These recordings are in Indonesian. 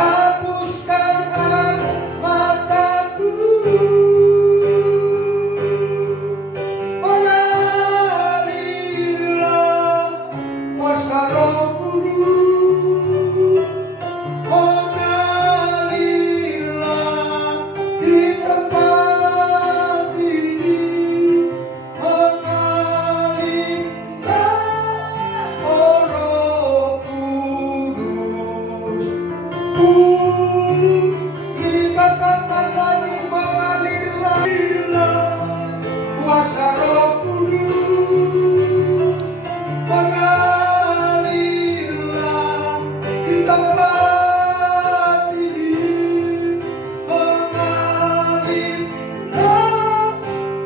hapuskan air mataku, mengalirlah kuasa Roh Kudus, mengalirlah di tempat ini, mengalirlah oh Roh Kudus. Dikatakan lagi, mengalirlah kuasa Roh Kudus, mengalirlah di tempat ini, mengalirlah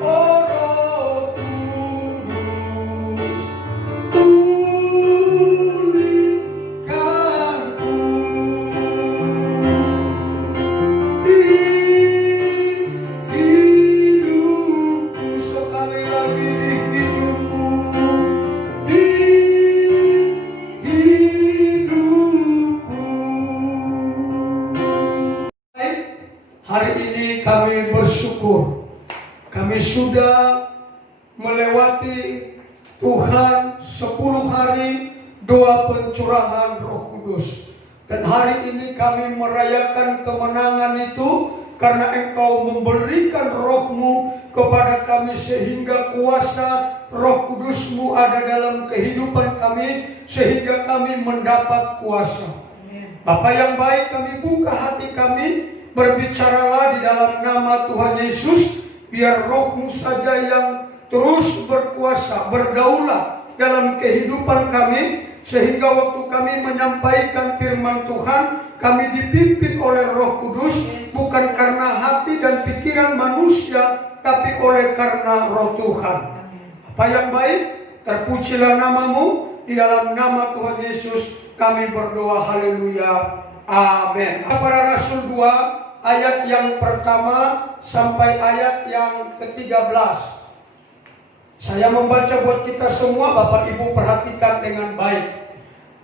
oh Roh Kudus, pulihkanku di hidupku, sekali lagi di hidupku, di hidupku. Baik, hari ini kami bersyukur, kami sudah melewati Tuhan 10 hari doa pencurahan Roh Kudus. Dan hari ini kami merayakan kemenangan itu karena Engkau memberikan Roh-Mu kepada kami, sehingga kuasa Roh Kudus-Mu ada dalam kehidupan kami, sehingga kami mendapat kuasa. Bapa yang baik, kami buka hati kami, berbicaralah di dalam nama Tuhan Yesus, biar Roh-Mu saja yang terus berkuasa, berdaulat dalam kehidupan kami, sehingga waktu kami menyampaikan firman Tuhan, kami dipimpin oleh Roh Kudus, bukan karena hati dan pikiran manusia, tapi oleh karena Roh Tuhan. Apa yang baik, terpujilah nama-Mu, di dalam nama Tuhan Yesus kami berdoa, haleluya, amin. Para Rasul 2 ayat yang pertama sampai ayat yang ke-13. Saya membaca buat kita semua, Bapak Ibu perhatikan dengan baik.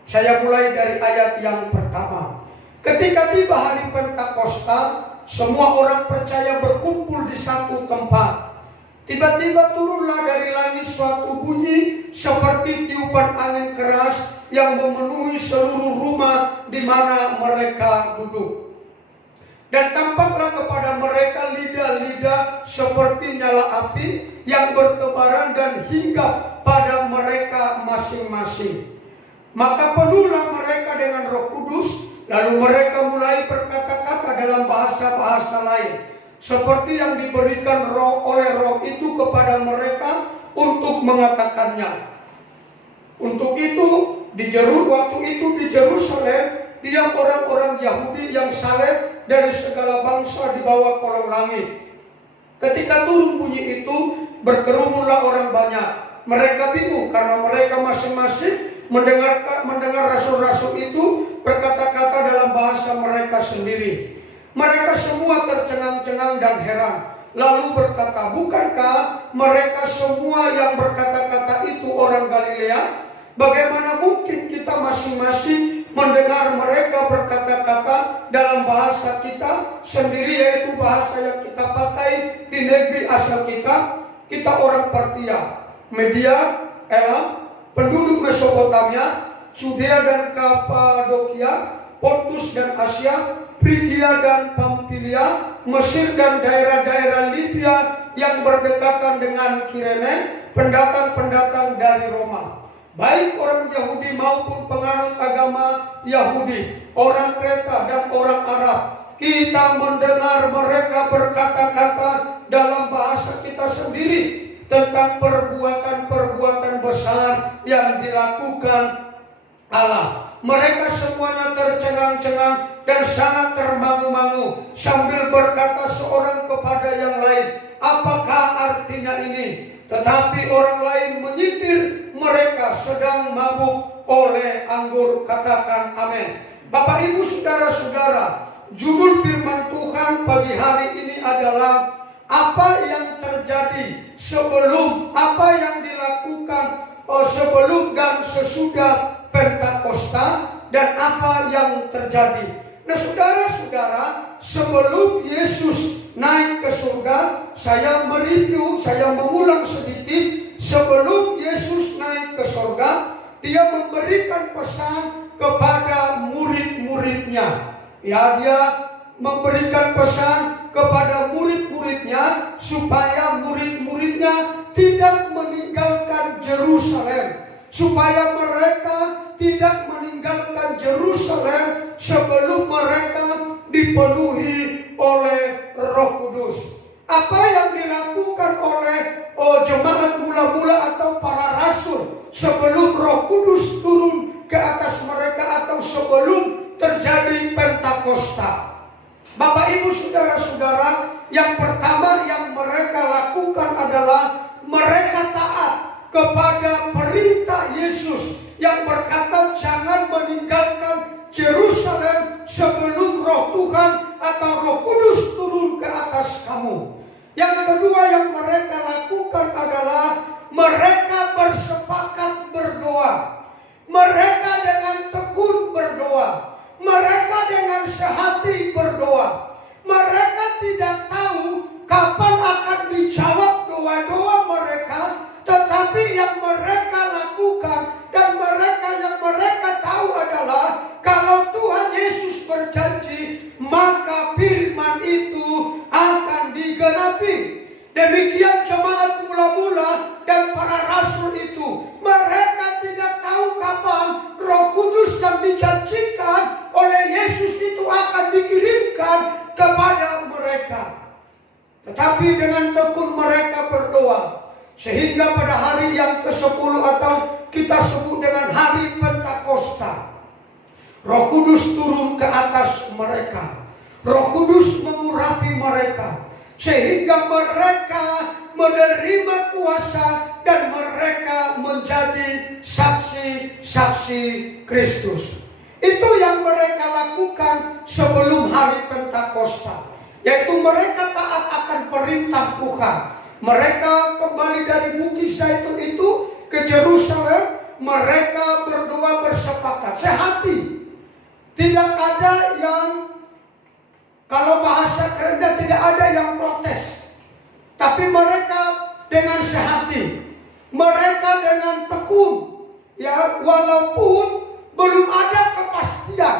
Saya mulai dari ayat yang pertama. Ketika tiba hari Pentakosta, semua orang percaya berkumpul di satu tempat. Tiba-tiba turunlah dari langit suatu bunyi seperti tiupan angin keras yang memenuhi seluruh rumah di mana mereka duduk. Dan tampaklah kepada mereka lidah-lidah seperti nyala api yang bertebaran dan hinggap pada mereka masing-masing. Maka penuhlah mereka dengan Roh Kudus, lalu mereka mulai berkata-kata dalam bahasa-bahasa lain, seperti yang diberikan oleh Roh itu kepada mereka untuk mengatakannya. Untuk itu, waktu itu di Yerusalem, diam orang-orang Yahudi yang saleh dari segala bangsa di bawah kolong langit. Ketika turun bunyi itu, berkerumunlah orang banyak. Mereka bingung karena mereka masing-masing mendengar rasul-rasul itu berkata-kata dalam bahasa mereka sendiri. Mereka semua tercengang-cengang dan heran. Lalu berkata, bukankah mereka semua yang berkata-kata itu orang Galilea? Bagaimana mungkin kita masing-masing mendengar mereka berkata-kata dalam bahasa kita sendiri, yaitu bahasa yang kita pakai di negeri asal kita? Kita orang Partia, Media, Elam, penduduk Mesopotamia, Judea dan Kapadokia, Pontus dan Asia, Frigia dan Pamfilia, Mesir dan daerah-daerah Libya yang berdekatan dengan Kirene, pendatang-pendatang dari Roma. Baik orang Yahudi maupun penganut agama Yahudi, orang Kreta dan orang Arab, kita mendengar mereka berkata-kata dalam bahasa kita sendiri tentang perbuatan-perbuatan besar yang dilakukan Allah. Mereka semuanya tercengang-cengang dan sangat termangu-mangu sambil berkata seorang kepada yang lain, apakah artinya ini? Tetapi orang lain menyindir mereka sedang mabuk oleh anggur. Katakan amin. Bapak Ibu saudara-saudara, judul firman Tuhan pagi hari ini adalah apa yang terjadi sebelum, apa yang dilakukan sebelum dan sesudah Pentakosta, dan apa yang terjadi. Nah saudara-saudara, sebelum Yesus naik ke surga, saya mereview, saya mengulang sedikit. Sebelum Yesus naik ke surga, dia memberikan pesan kepada murid-muridnya. Ya, dia memberikan pesan kepada murid-muridnya supaya murid-muridnya tidak meninggalkan Yerusalem, supaya mereka tidak meninggalkan Yerusalem sebelum mereka dipenuhi oleh Roh Kudus. Apa yang dilakukan oleh jemaat mula-mula atau para rasul sebelum Roh Kudus turun ke atas mereka atau sebelum terjadi Pentakosta? Bapak Ibu saudara-saudara, yang pertama yang mereka lakukan adalah mereka taat kepada perintah Yesus yang berkata jangan meninggalkan Yerusalem sebelum Roh Tuhan atau Roh Kudus turun ke atas kamu. Yang kedua yang mereka lakukan adalah mereka bersepakat berdoa. Mereka dengan tekun berdoa. Mereka dengan sehati berdoa. Mereka tidak tahu kapan akan dijawab doa-doa mereka, tetapi yang mereka lakukan dan yang mereka tahu adalah kalau Tuhan Yesus berjanji, maka firman itu akan digenapi. Demikian jemaat mula-mula dan para rasul itu. Mereka tidak tahu kapan Roh Kudus yang dijanjikan oleh Yesus itu akan dikirimkan kepada mereka. Tetapi dengan tekun mereka berdoa, sehingga pada hari yang ke-10 atau kita sebut dengan hari Pentakosta, Roh Kudus turun ke atas mereka. Roh Kudus mengurapi mereka, sehingga mereka menerima kuasa dan mereka menjadi saksi-saksi Kristus. Itu yang mereka lakukan sebelum hari Pentakosta, yaitu mereka taat akan perintah Tuhan. Mereka kembali dari Bukit Zaitun itu ke Yerusalem. Mereka berdoa bersepakat, sehati. Tidak ada yang, kalau bahasa kerennya, tidak ada yang protes. Tapi mereka dengan sehati. Mereka dengan tekun. Ya, walaupun belum ada kepastian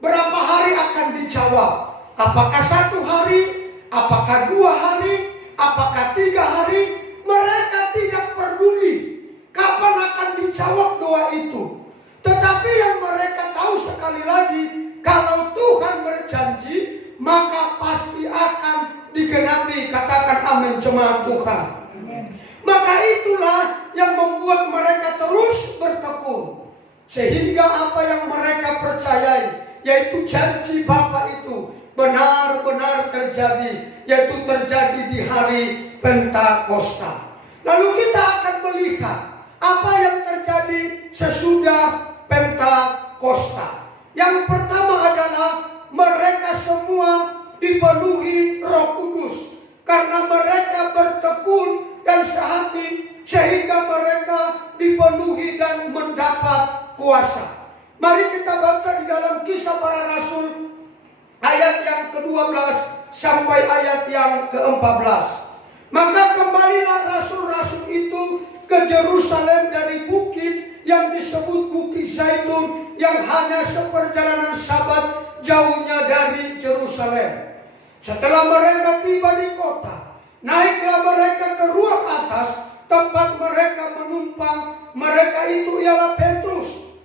berapa hari akan dijawab. Apakah 1 hari? Apakah 2 hari? Apakah 3 hari? Mereka tidak peduli kapan akan dijawab doa itu. Tetapi yang mereka tahu sekali lagi, kalau Tuhan berjanji, maka pasti akan digenapi. Katakan amin jemaat Tuhan. Maka itulah yang membuat mereka terus bertekun. Sehingga apa yang mereka percayai, yaitu janji Bapa itu benar-benar terjadi, yaitu terjadi di hari Pentakosta. Lalu kita akan melihat apa yang terjadi sesudah Pentakosta. Yang pertama adalah mereka semua dipenuhi Roh Kudus karena mereka bertekun dan sehati, sehingga mereka dipenuhi dan mendapat kuasa. Mari kita baca di dalam Kisah Para Rasul ayat yang ke-12 sampai ayat yang ke-14. Maka kembalilah rasul-rasul itu ke Yerusalem dari bukit yang disebut Bukit Zaitun, yang hanya seperjalanan Sabat jauhnya dari Yerusalem. Setelah mereka tiba di kota, naiklah mereka ke ruang atas tempat mereka menumpang. Mereka itu ialah Petrus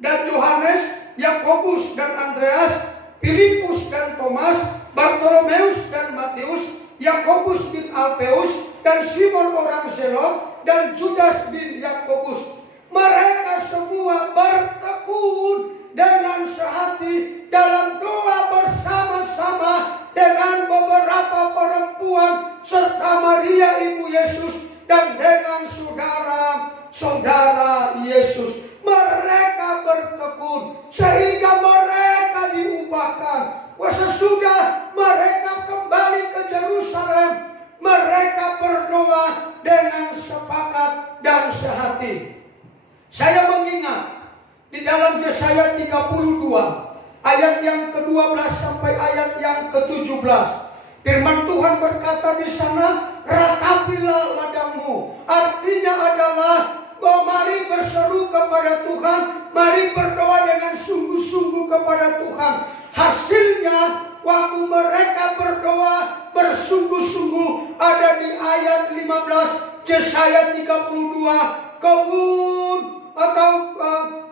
dan Yohanes, Yakobus dan Andreas, Filipus dan Thomas, Bartolomeus dan Matius, Yakobus bin Alpeus dan Simon orang Zelot dan Judas bin Yakobus. Mereka semua bertekun dengan sehati dalam doa bersama-sama dengan beberapa perempuan serta Maria ibu Yesus dan dengan saudara-saudara Yesus. Mereka bertekun sehingga mereka diubahkan. Sesudah mereka kembali ke Yerusalem, mereka berdoa dengan sepakat dan sehati. Saya mengingat di dalam Yesaya 32 ayat yang ke-12 sampai ayat yang ke-17. Firman Tuhan berkata di sana, ratapilah ladangmu. Artinya adalah mari berseru kepada Tuhan, mari berdoa dengan sungguh-sungguh kepada Tuhan. Hasilnya waktu mereka berdoa bersungguh-sungguh ada di ayat 15 Yesaya 32, kebun atau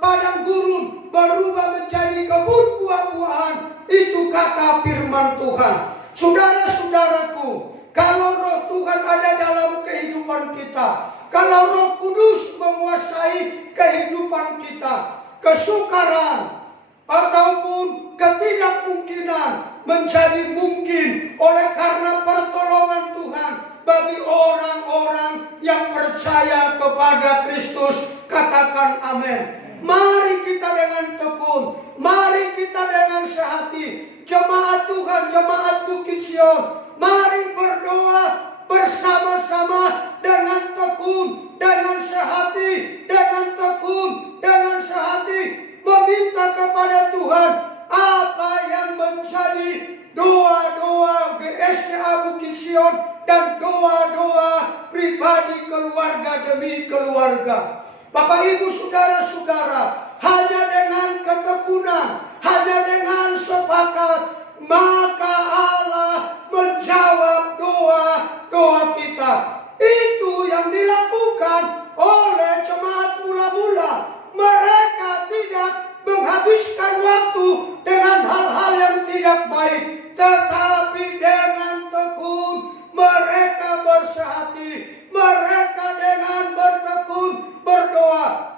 padang gurun berubah menjadi kebun buah-buahan. Itu kata firman Tuhan. Saudara-saudaraku, kalau roh Tuhan ada dalam kehidupan kita, kalau Roh Kudus menguasai kehidupan kita, kesukaran ataupun ketidakmungkinan menjadi mungkin oleh karena pertolongan Tuhan bagi orang-orang yang percaya kepada Kristus. Katakan amin. Mari kita dengan tekun, mari kita dengan sehati. Jemaat Tuhan, jemaat Bukit Sion, mari berdoa bersama-sama dengan tekun, dengan sehati, dengan tekun, dengan sehati, meminta kepada Tuhan apa yang menjadi doa-doa GSDA Bukit Sion dan doa-doa pribadi keluarga demi keluarga. Bapak Ibu saudara-saudara, hanya dengan ketekunan, hanya dengan sepakat, maka Allah menjawab doa-doa kita. Itu yang dilakukan oleh jemaat mula-mula. Mereka tidak menghabiskan waktu dengan hal-hal yang tidak baik, tetapi dengan tekun mereka bersehati, mereka dengan bertekun berdoa.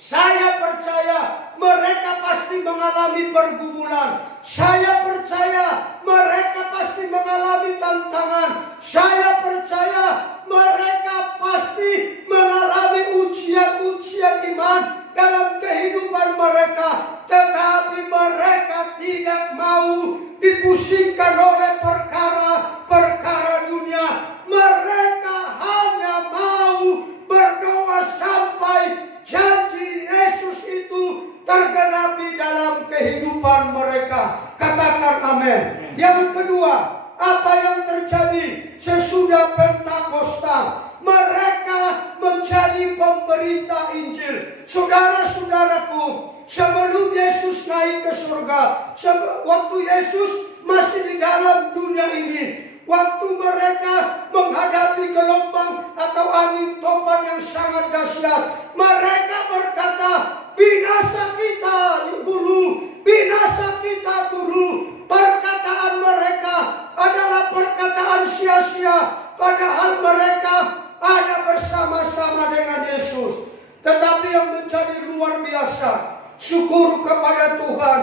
Saya percaya mereka pasti mengalami pergumulan. Saya percaya mereka pasti mengalami tantangan. Saya percaya mereka pasti mengalami ujian-ujian iman dalam kehidupan mereka. Tetapi mereka tidak mau dipusingkan oleh perkara-perkara dunia. Mereka hanya mau berdoa sampai janji Yesus itu tergenapi dalam kehidupan mereka. Katakan amin. Yang kedua, apa yang terjadi sesudah Pentakosta? Mereka menjadi pemberita Injil. Saudara-saudaraku, sebelum Yesus naik ke surga, waktu Yesus masih di dalam dunia ini, waktu mereka menghadapi gelombang atau angin topan yang sangat dahsyat, mereka berkata, binasa kita guru, binasa kita guru. Perkataan mereka adalah perkataan sia-sia, padahal mereka ada bersama-sama dengan Yesus. Tetapi yang menjadi luar biasa, syukur kepada Tuhan,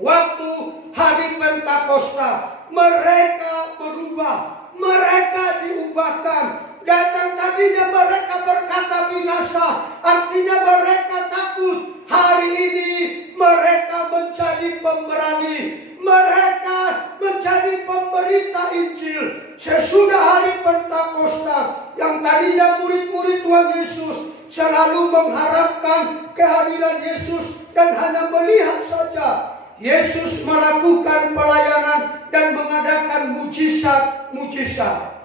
waktu hari Pentakosta mereka berubah, mereka diubahkan. Datang tadinya mereka berkata binasa, artinya mereka takut. Hari ini mereka menjadi pemberani, mereka menjadi pemberita Injil. Sesudah hari Pentakosta, yang tadinya murid-murid Tuhan Yesus selalu mengharapkan kehadiran Yesus dan hanya melihat saja, Yesus melakukan pelayanan dan mengadakan mujizat-mujizat.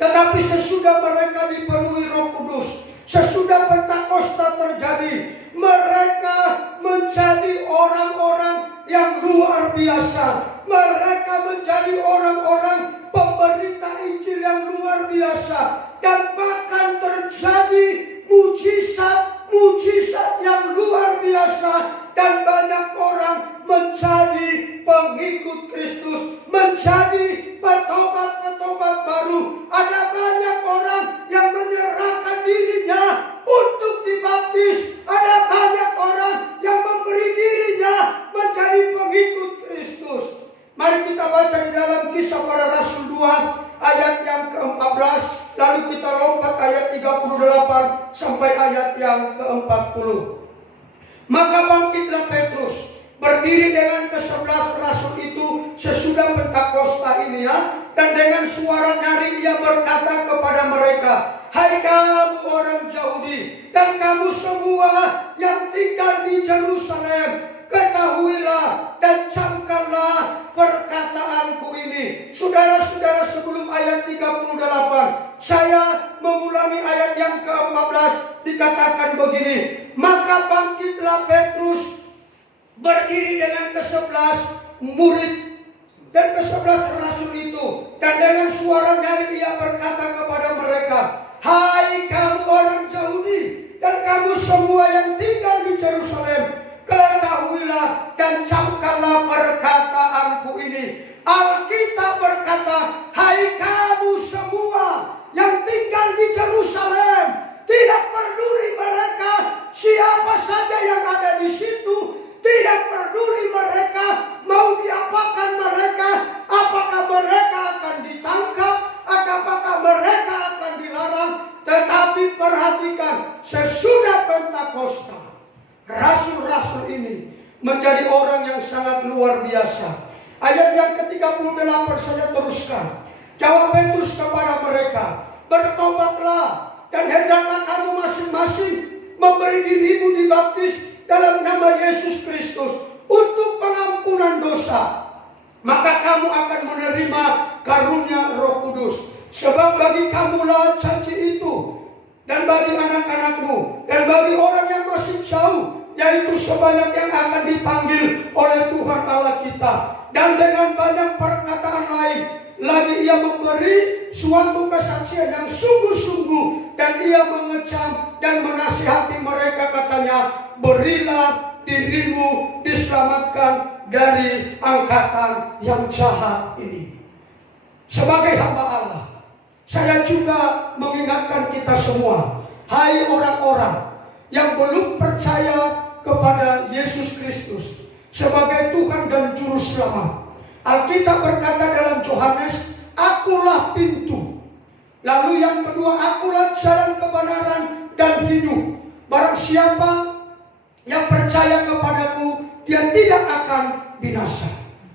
Tetapi sesudah mereka dipenuhi Roh Kudus, sesudah Pentakosta terjadi, mereka menjadi orang-orang yang luar biasa. Mereka menjadi orang-orang pemberita Injil yang luar biasa. Dan bahkan terjadi mujizat-mujizat yang luar biasa. Dan banyak orang menjadi pengikut Kristus, menjadi petobat-petobat baru. Ada banyak orang yang menyerahkan dirinya untuk dibaptis. Ada banyak orang yang memberi dirinya menjadi pengikut Kristus. Mari kita baca di dalam Kisah Para Rasul 2 ayat yang ke-14, lalu kita lompat ayat 38 sampai ayat yang ke-40. Maka bangkitlah Petrus, berdiri dengan ke-11 rasul itu sesudah Pentakosta ini ya, dan dengan suara nyaring dia berkata kepada mereka, hai kamu orang Yahudi dan kamu semua yang tinggal di Yerusalem, ketahuilah dan camkanlah perkataanku ini. Saudara-saudara, sebelum ayat 38, saya mengulangi ayat yang ke-14, dikatakan begini. Maka bangkitlah Petrus, berdiri dengan ke-11 murid dan ke-11 rasul itu, dan dengan suara nyaring ia berkata kepada mereka, hai kamu orang Yahudi dan kamu semua yang tinggal di Yerusalem, ketahuilah dan camkanlah perkataanku ini. Alkitab berkata, hai kamu semua yang tinggal di Yerusalem, tidak peduli mereka siapa saja yang ada di situ, tidak peduli mereka mau diapakan mereka, apakah mereka akan ditangkap, apakah mereka akan dilarang. Tetapi perhatikan, sesudah Pentakosta, rasul-rasul ini menjadi orang yang sangat luar biasa. Ayat yang ke-38 saya teruskan. Jawab Petrus kepada mereka, bertobatlah dan hendaklah kamu masing-masing memberi dirimu dibaptis dalam nama Yesus Kristus untuk pengampunan dosa, maka kamu akan menerima karunia Roh Kudus. Sebab bagi kamulah janji itu, dan bagi anak-anakmu, dan bagi orang yang masih jauh, yaitu sebanyak yang akan dipanggil oleh Tuhan Allah kita. Dan dengan banyak perkataan lain lagi ia memberi suatu kesaksian yang sungguh-sungguh, dan ia mengecam dan menasihati mereka, katanya, berilah dirimu diselamatkan dari angkatan yang jahat ini. Sebagai hamba Allah, saya juga mengingatkan kita semua, hai orang-orang yang belum percaya kepada Yesus Kristus sebagai Tuhan dan Juru Selamat. Alkitab berkata dalam Yohanes, akulah pintu. Lalu yang kedua, akulah jalan kebenaran dan hidup. Barang siapa yang percaya kepadaku, dia tidak akan binasa.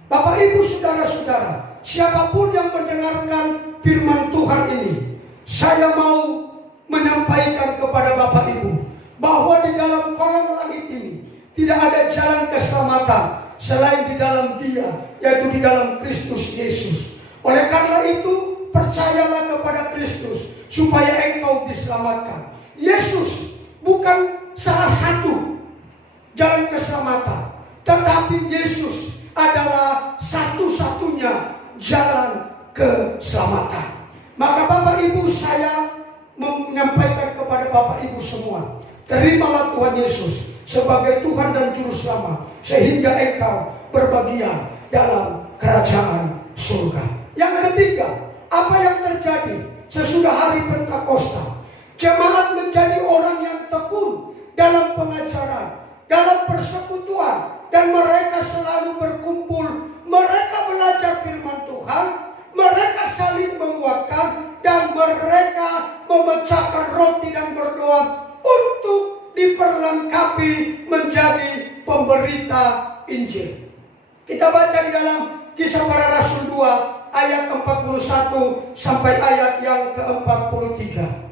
Bapak, Ibu, saudara-saudara, siapapun yang mendengarkan firman Tuhan ini, saya mau menyampaikan kepada Bapak Ibu bahwa di dalam kolong langit ini tidak ada jalan keselamatan selain di dalam Dia, yaitu di dalam Kristus Yesus. Oleh karena itu, percayalah kepada Kristus supaya engkau diselamatkan. Yesus bukan salah satu jalan keselamatan, tetapi Yesus adalah satu-satunya jalan keselamatan. Maka Bapak Ibu, saya menyampaikan kepada Bapak Ibu semua, terimalah Tuhan Yesus sebagai Tuhan dan Juru Selamat, sehingga engkau berbagian dalam kerajaan surga. Yang ketiga, apa yang terjadi sesudah hari Pentakosta? Jemaat menjadi orang yang tekun dalam pengajaran, dalam persekutuan, dan mereka selalu berkumpul. Mereka belajar firman Tuhan, mereka saling menguatkan, dan mereka memecahkan roti dan berdoa untuk diperlengkapi menjadi pemberita Injil. Kita baca di dalam Kisah Para Rasul 2 ayat 41 sampai ayat yang ke-43.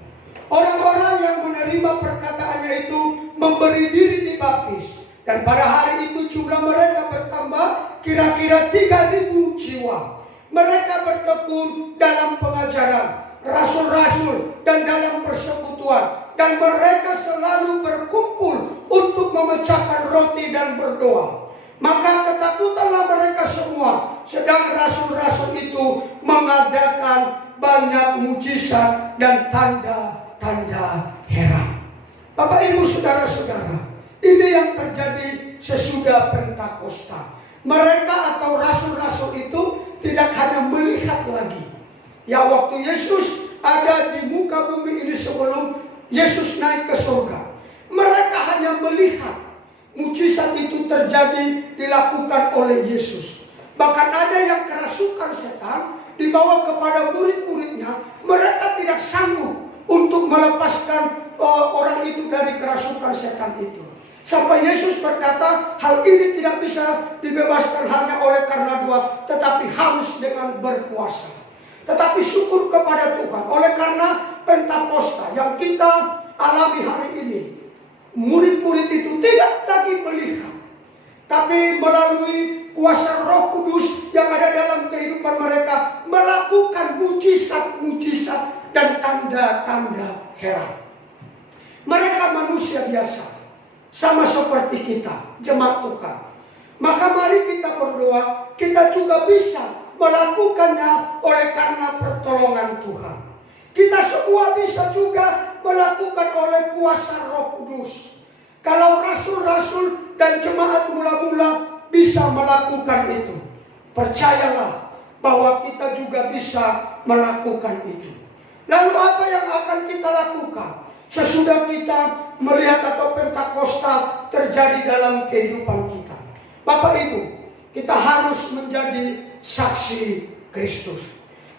Orang-orang yang menerima perkataannya itu memberi diri dibaptis, dan pada hari itu jumlah mereka bertambah kira-kira 3.000 jiwa. Mereka bertekun dalam pengajaran rasul-rasul dan dalam persekutuan, dan mereka selalu berkumpul untuk memecahkan roti dan berdoa. Maka ketakutanlah mereka semua, sedang rasul-rasul itu mengadakan banyak mujizat dan tanda-tanda heran. Bapak, Ibu, saudara-saudara, ini yang terjadi sesudah Pentakosta. Mereka atau rasul-rasul itu tidak hanya melihat lagi. Ya, waktu Yesus ada di muka bumi ini sebelum Yesus naik ke surga, mereka hanya melihat mujizat itu terjadi, dilakukan oleh Yesus. Bahkan ada yang kerasukan setan dibawa kepada murid-muridnya, mereka tidak sanggup untuk melepaskan orang itu dari kerasukan setan itu. Sampai Yesus berkata, hal ini tidak bisa dibebaskan hanya oleh karena dua, tetapi harus dengan berpuasa. Tetapi syukur kepada Tuhan, oleh karena Pentakosta yang kita alami hari ini, murid-murid itu tidak lagi melihat, tapi melalui kuasa Roh Kudus yang ada dalam kehidupan mereka, melakukan mujizat-mujizat dan tanda-tanda heran. Mereka manusia biasa, sama seperti kita, jemaat Tuhan. Maka mari kita berdoa, kita juga bisa melakukannya oleh karena pertolongan Tuhan. Kita semua bisa juga melakukan oleh kuasa Roh Kudus. Kalau rasul-rasul dan jemaat mula-mula bisa melakukan itu, percayalah bahwa kita juga bisa melakukan itu. Lalu apa yang akan kita lakukan sesudah kita melihat atau Pentakosta terjadi dalam kehidupan kita? Bapak Ibu, kita harus menjadi saksi Kristus.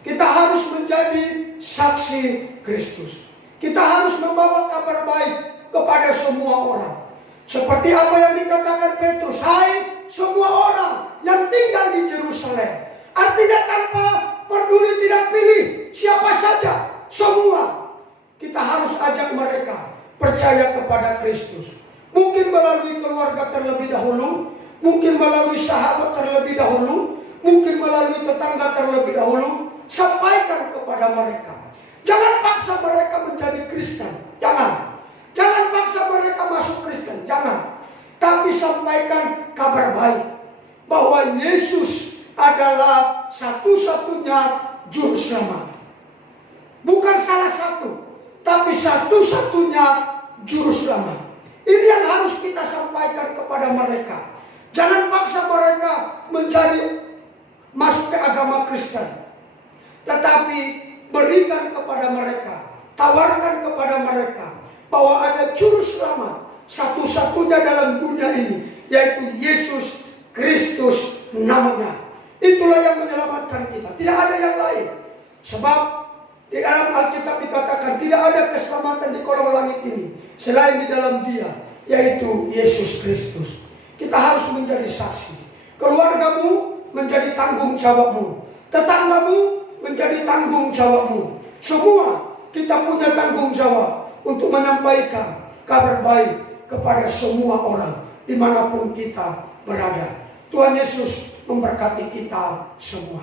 Kita harus menjadi saksi Kristus. Kita harus membawa kabar baik kepada semua orang. Seperti apa yang dikatakan Petrus, hai semua orang yang tinggal di Yerusalem. Artinya tanpa peduli tidak pilih siapa saja, semua kita harus ajak mereka percaya kepada Kristus. Mungkin melalui keluarga terlebih dahulu, mungkin melalui sahabat terlebih dahulu, mungkin melalui tetangga terlebih dahulu. Sampaikan kepada mereka. Jangan paksa mereka menjadi Kristen, jangan. Jangan paksa mereka masuk Kristen, jangan. Tapi sampaikan kabar baik bahwa Yesus adalah satu-satunya juru selamat. Bukan salah satu, tapi satu-satunya juru selamat. Ini yang harus kita sampaikan kepada mereka. Jangan paksa mereka menjadi masuk ke agama Kristen, tetapi berikan kepada mereka, tawarkan kepada mereka bahwa ada juru selamat satu-satunya dalam dunia ini, yaitu Yesus Kristus namanya. Itulah yang menyelamatkan kita, tidak ada yang lain. Sebab di dalam Alkitab dikatakan tidak ada keselamatan di kolong langit ini selain di dalam Dia, yaitu Yesus Kristus. Kita harus menjadi saksi. Keluargamu menjadi tanggung jawabmu, tetanggamu menjadi tanggung jawabmu. Semua kita punya tanggung jawab untuk menyampaikan kabar baik kepada semua orang dimanapun kita berada. Tuhan Yesus memberkati kita semua.